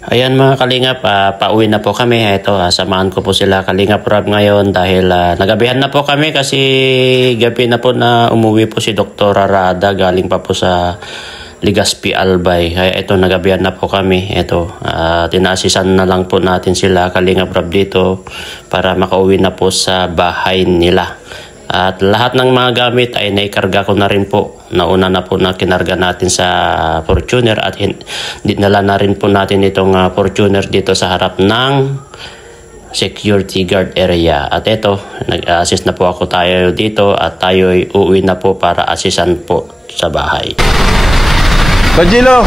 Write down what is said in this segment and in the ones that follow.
Ayan mga kalingap, pauwi na po kami. Ito, samahan ko po sila Kalingap Rob ngayon dahil nagabihan na po kami kasi gabi na po na umuwi po si Dr. Rada galing pa po sa Legazpi Albay. Ito, nagabihan na po kami. Ito, tinasisan na lang po natin sila Kalingap Rob dito para makauwi na po sa bahay nila. At lahat ng mga gamit ay naikarga ko na rin po. Nauna na po na kinarga natin sa Fortuner at dinala na rin po natin itong Fortuner dito sa harap ng security guard area. At ito, nag-assist na po tayo dito at tayo ay uuwi na po para assisan po sa bahay. Kajilo!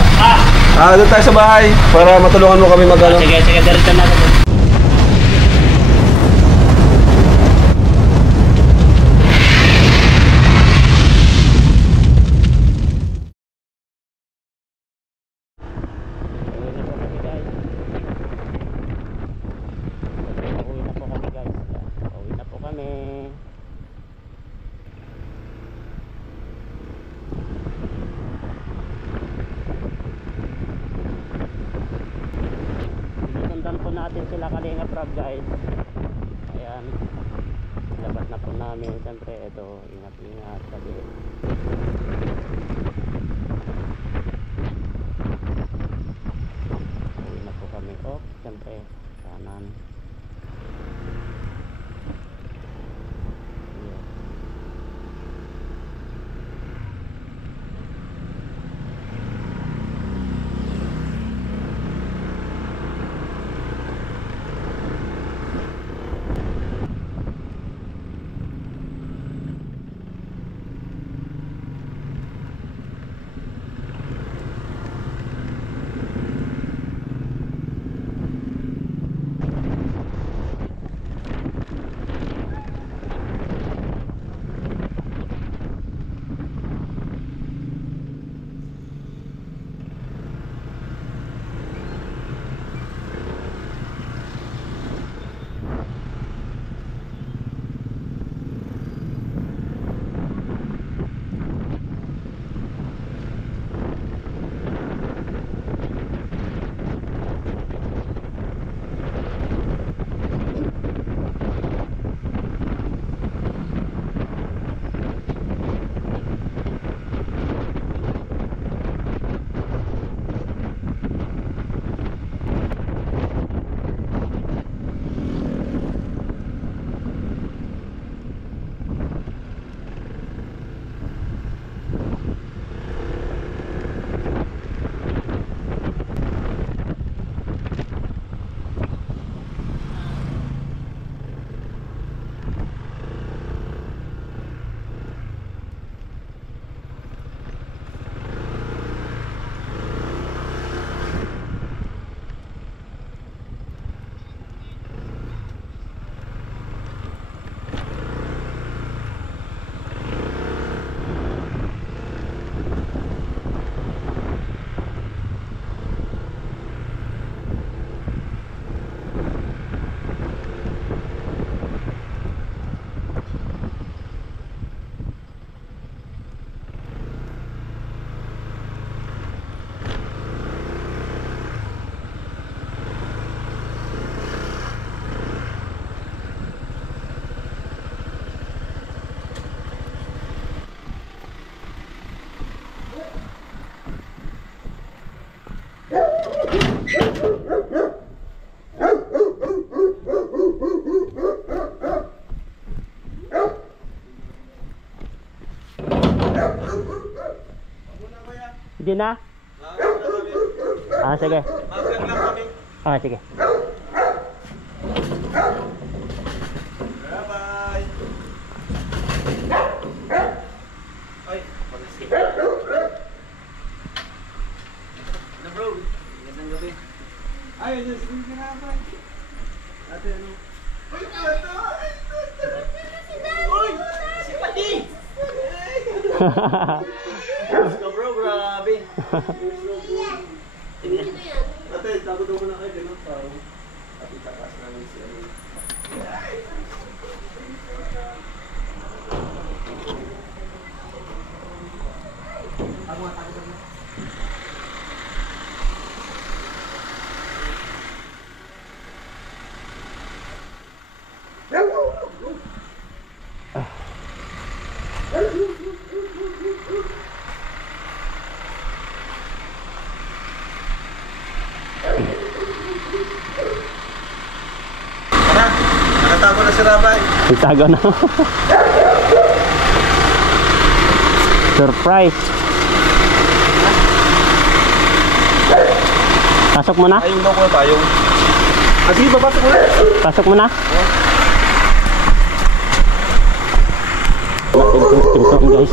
Doon tayo sa bahay para matulungan mo kami mag-ano. Sige, diretso na ako. Natin sila Kalingap Rob guys. Ayan, labas na po namin. Siyempre ito, ingat sabi. Uwi na po kami. Siyempre kanan. Hindi na? Sige. Sige. Bye-bye. Ay, pag-skip. Na bro, gandang gabi. Ay, just hindi ka na ba? Ate, ano? Uy, ito! Uy! Si Pati! Let's go bro, grabe! Ate, tago daw mo na kayo, gano'n tao. Ate, takas namin si ano. Ako nga, tago daw mo. Nagtago na si Rabay. Itago na. Surprise. Pasok mo na? Ayong daw ko tayo. Sige, papasok mo na. Pasok mo na? Pintuan guys.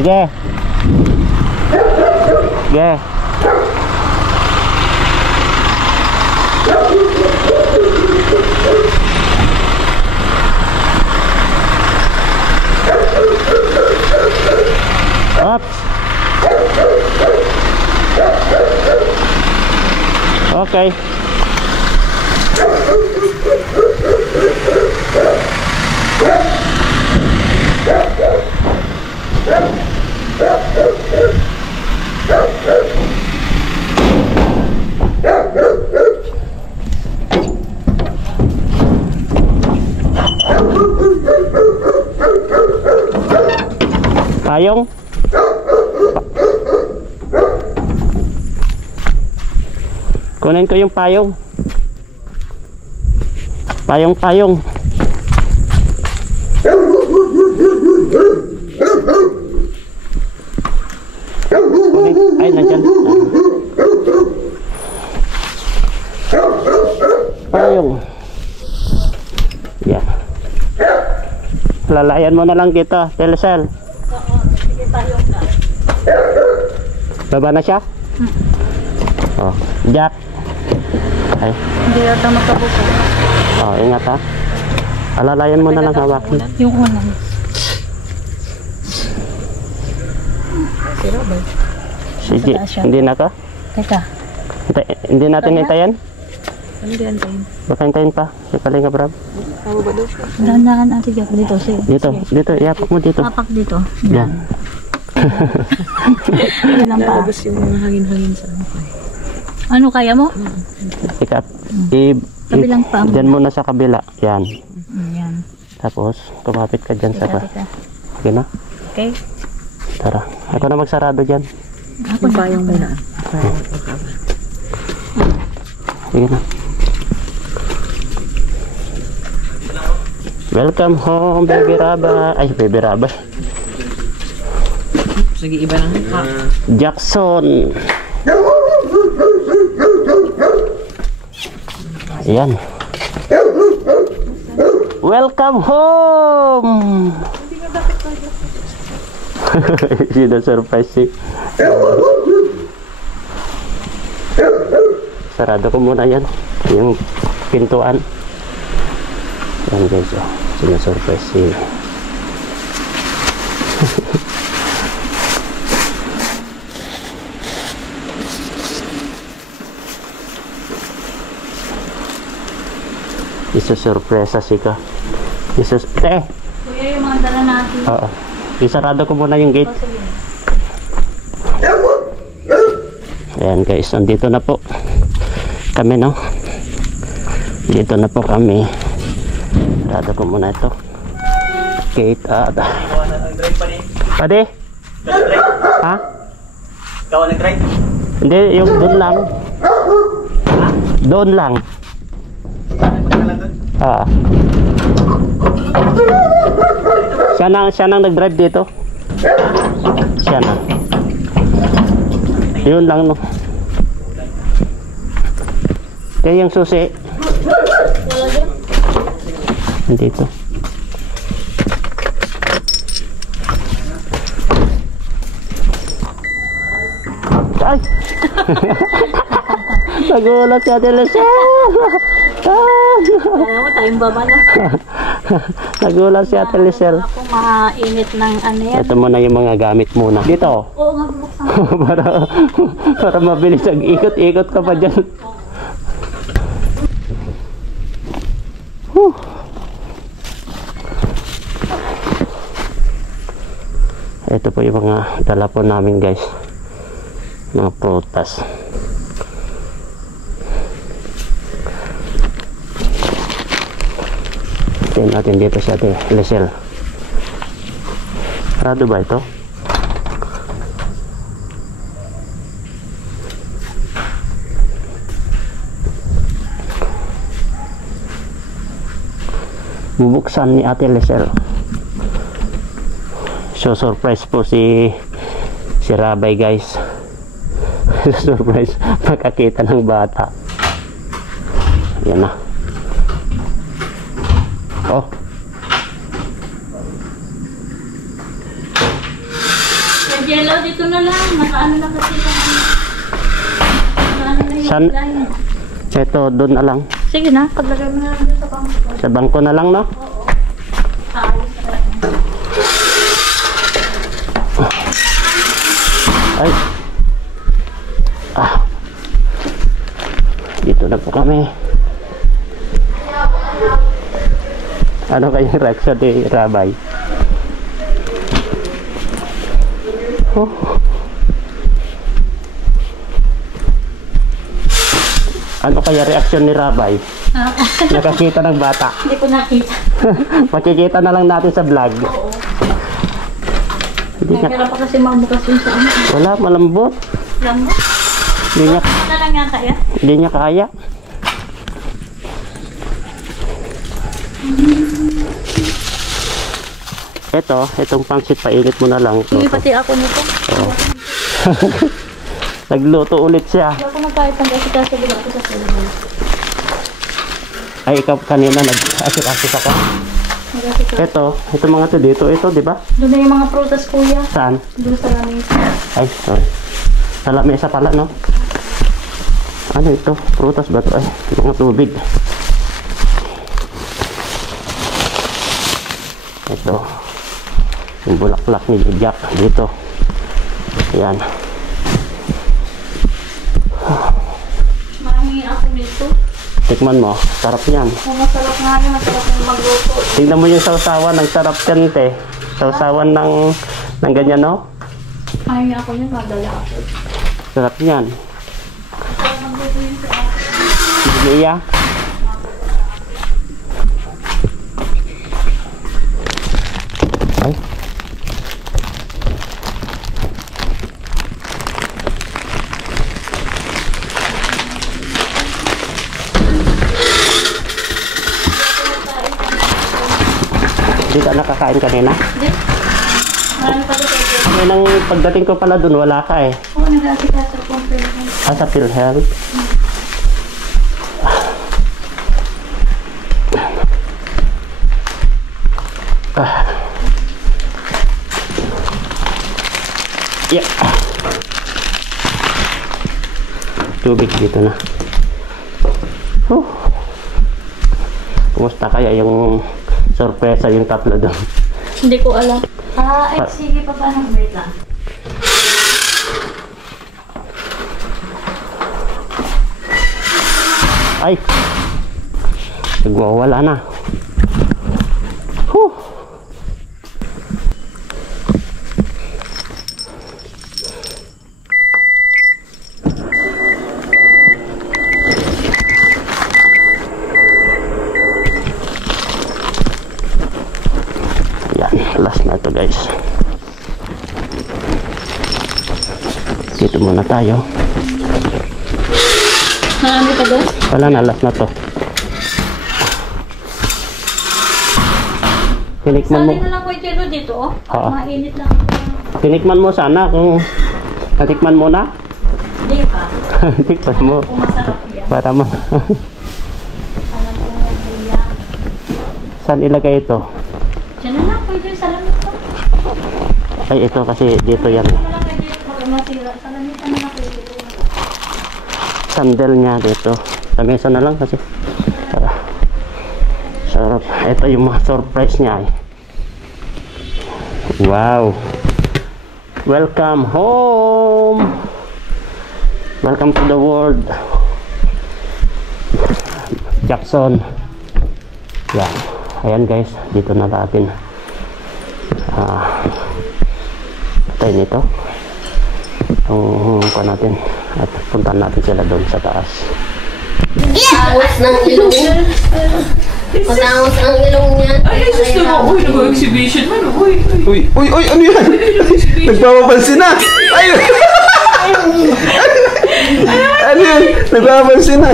Sige. Sige. Oops. Okay. Payong. Kunin ko yung payong. Payong. Ay, nandyan. Payong. Yeah. Lalayan mo na lang dito, Telecel. Sige, payong na. Baba na siya? Oh, Jack. Ay. Hindi yata makabuka. Oh, ingat ha. Alalayan mo na lang hawakin. Yung unang. Si Robert. Sige, hindi na ka? Teka. Hindi natin hintayin? Hindi antayin. Baka hintayin pa. Si Kalinga Brab. Tama ba daw siya? Dahan-dahan ate Jack. Dito. Dito. Iyapak mo dito. Tapak dito. Yan. Yan lang pa. Labas yung mga hangin-hangin sa ano. Ano kaya mo? Ikap. Kabilang pa. Diyan muna sa kabila. Yan. Yan. Tapos, kumapit ka dyan sa Teka, pa. teka. Sige na. Okay. Tara. Ako na magsarado dyan. Ako Yung payong muna. Sige na. Welcome home, baby Raba. Ay, baby Raba. Sige, iba lang. Jackson. Ayan. Welcome home. Sina-surprise si. Sarado ko muna yan. Yung pintuan. Yan guys. Oh. Sina-surprise si. Isa-surpresa si ka. Kuya, yung mga dala natin. Oo. Isarado ko muna yung gate. Ayan guys, nandito na po kami, no? Dito na po kami. Sarado ko muna ito. Gate at... Pwede? Ha? Ikaw nag-drive? Hindi, yung doon lang. Doon lang. Ah. Siya nang nag-drive dito. Siya na. Yun lang, no. Kaya yung susi. Dito. Ay! Nagulat si Ate Lucelle. Kaya mo tayong baba na. Nagulat si Ate Lucelle. Ako mainit ng ano yan. Ito muna yung mga gamit muna. Dito. Oo nga, bubuksan. para mabilis ang ikot-ikot ka pa dyan. Ito po yung mga dala po namin guys. Mga prutas. Tingnan natin dito sa ating Lisel. Sarado ba ito? Bubuksan ni Ate Lisel. So surprise po si Rabay guys. Surprise pagkakita ng bata. Yan na. Oh. Jello, dito na lang. Nakaano na kasi nakaano na yung line. Ito, doon na lang. Sige na, paglagay mo na lang sa bangko. Sa bangko na lang, no? Oo. Ayos na lang. Ay. Dito na po kami. Ano kayong reaction ni Rabay? Oh. Ano kaya reaksyon ni Rabay? Nakakita ng bata. Hindi ko nakita. Makikita na lang natin sa vlog. Oo. Hindi niya, Nagkira pa kasi mabukas yung sa ano. wala, malambot. Lambot. Hindi niya, Na lang yata yan. hindi niya kaya. Itong pangsit painit mo na lang. Hindi pati ako nito. Nagluto ulit siya. Hindi ako nagkahit ng kasi kaso bila ako sa cellphone. Ay, ikaw kanina nag-asik-asik ako. Ito mga to dito. Ito, di ba? Doon na yung mga prutas kuya. Saan? Doon sa lamesa. Ay, sorry. Sa lamesa pala, no? Ano ito? Prutas ba ito? Ay, mga tubig. Ito. Yung bulaklak ni Jack dito. Ayan. Maraming ako nito. Tikman mo. Sarap yan. Kung masarap nga yun, masarap yung magluto. Tingnan mo yung sausawan. Ang sarap yan, te. Sausawan ng ganyan, no? Maraming ako yun, madala ako. Sarap yan. Masarap magluto yun sa ako. Iya. Ay. Hindi ka nakakain kanina? Hindi. Marami pa dito. Nang pagdating ko pala dun, wala ka eh. Oo, nag-asika sa conference. Sa PhilHealth. Yeah. Tubig dito na. Kumusta kaya yung sorpresa yung tatlo doon? Hindi ko alam. Sige pa paano? Wait lang. Ay! Nagwawala na. Whew! Ayan, last na ito guys. Dito muna tayo. Marami pa doon? Wala na, last na to. Tinikman mo. Sali na lang ko yung dito, oh. Oo. Mainit lang. Tinikman mo sana kung natikman mo na. Hindi pa. Tikman mo. Kung masarap yan. Para mo. Alam ko yan. Saan ilagay ito? Diyan na lang, pwede yung salamit ko. Ay, ito kasi dito yan. Diyan na lang, pwede yung masira. Salamitan na lang pwede. Sandal niya dito. Sa mesa na lang kasi. Sarap. Ito yung mga surprise niya. Wow. Welcome home. Welcome to the world. Jackson. Yan. Ayan guys. Dito na natin tayo nito. Pa natin at puntahan natin sila doon sa taas. Angos ng ilong. Masangos ang ilong niya. Ay, gusto mo. Uy, nag-exhibition man. Uy. Uy, ano yan? Nagpapapansin na! Ay! Ano yan? Nagpapapansin na!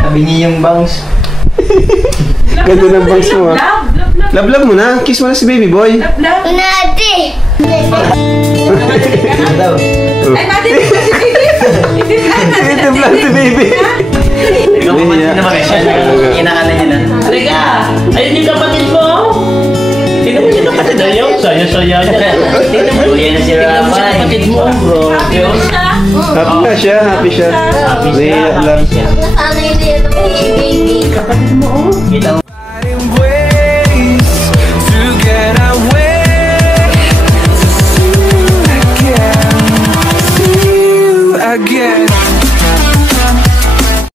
Sabi niya yung bangs. Ganda ng bangs mo, ha? Love mo na. Kiss mo na si baby boy. Nati! Ano daw? Ay, mati din ba si baby? Itim lang si baby. Nagpapansin naman siya. Inakala niya na. Halika! Ayun yung kapatid mo! Tingnan mo yung kapatid na yun. Saya-saya niya. Tingnan mo Kuya na si yung kapatid mo, bro. Happy siya. Naiyak lang. Nasanay din ito si baby. Kita mo